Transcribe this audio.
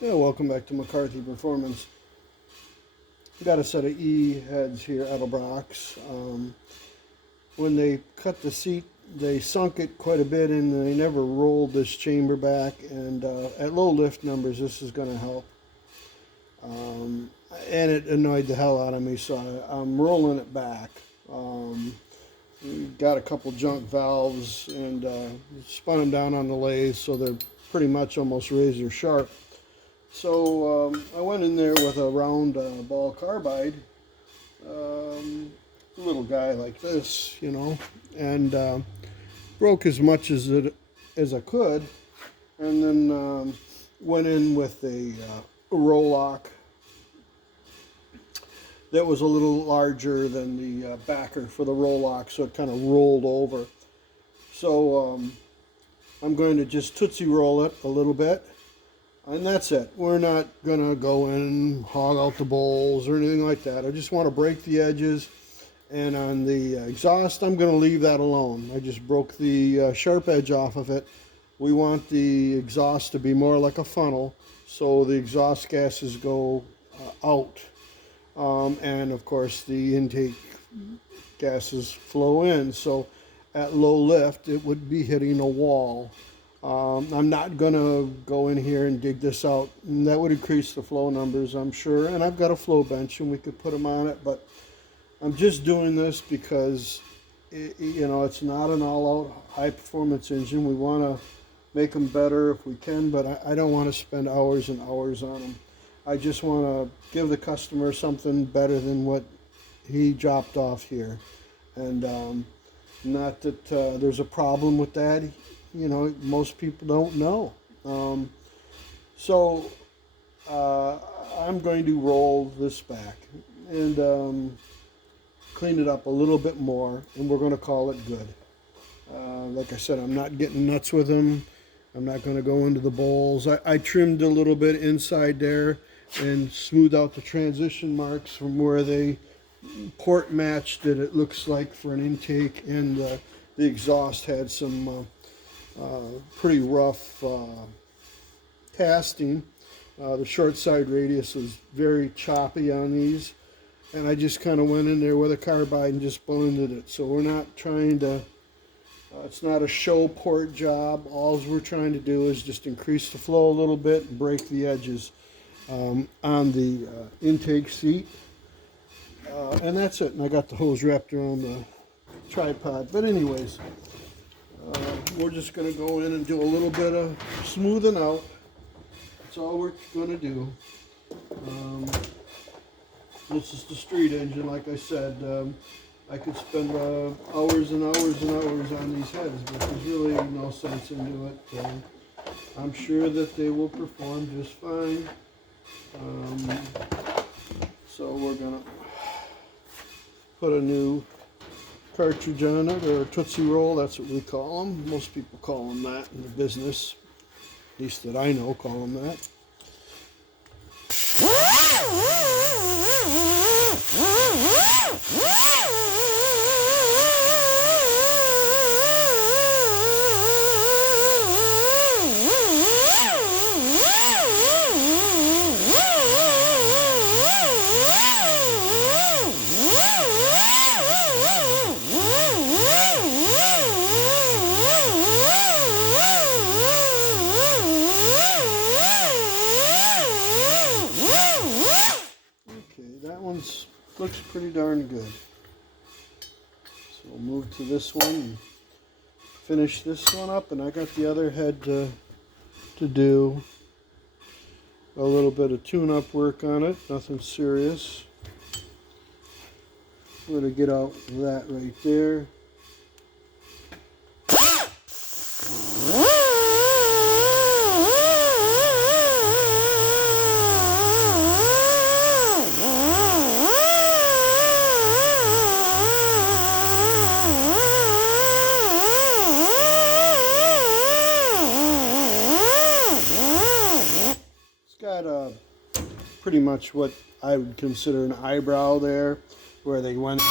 Yeah, welcome back to McCarthy Performance. Got a set of E heads here, Edelbrocks. When they cut the seat, they sunk it quite a bit and they never rolled this chamber back. And at low lift numbers, this is going to help. And it annoyed the hell out of me, so I'm rolling it back. Got a couple junk valves and spun them down on the lathe so they're pretty much almost razor sharp. So I went in there with a round ball carbide, little guy like this, and broke as much as I could, and then went in with a roll lock that was a little larger than the backer for the roll lock, so it kind of rolled over. So I'm going to just Tootsie roll it a little bit. And that's it. We're not going to go in and hog out the bowls or anything like that. I just want to break the edges. And on the exhaust, I'm going to leave that alone. I just broke the sharp edge off of it. We want the exhaust to be more like a funnel, so the exhaust gases go out. And of course, the intake gases flow in. So at low lift, it would be hitting a wall. I'm not going to go in here and dig this out. And that would increase the flow numbers, I'm sure. And I've got a flow bench and we could put them on it. But I'm just doing this because, it's not an all-out high-performance engine. We want to make them better if we can, but I don't want to spend hours and hours on them. I just want to give the customer something better than what he dropped off here. And not that there's a problem with that. Most people don't know. So I'm going to roll this back and clean it up a little bit more, and we're going to call it good. Like I said, I'm not getting nuts with them. I'm not going to go into the bowls. I trimmed a little bit inside there and smoothed out the transition marks from where they port matched it looks like for an intake, and the exhaust had some pretty rough casting. The short side radius was very choppy on these, and I just kind of went in there with a carbide and just blended it. So we're not trying to, it's not a show port job. All we're trying to do is just increase the flow a little bit and break the edges on the intake seat. And that's it. And I got the hose wrapped around the tripod. But anyways, we're just going to go in and do a little bit of smoothing out. That's all we're going to do. This is the street engine, like I said. I could spend hours and hours and hours on these heads, but there's really no sense into it. I'm sure that they will perform just fine. So we're going to put a new cartridge on it, or a Tootsie Roll, that's what we call them. Most people call them that in the business, at least that I know call them that. Looks pretty darn good. So we'll move to this one and finish this one up, and I got the other head to do. A little bit of tune-up work on it, nothing serious. We're going to get out that right there. Got pretty much what I would consider an eyebrow there, where they went.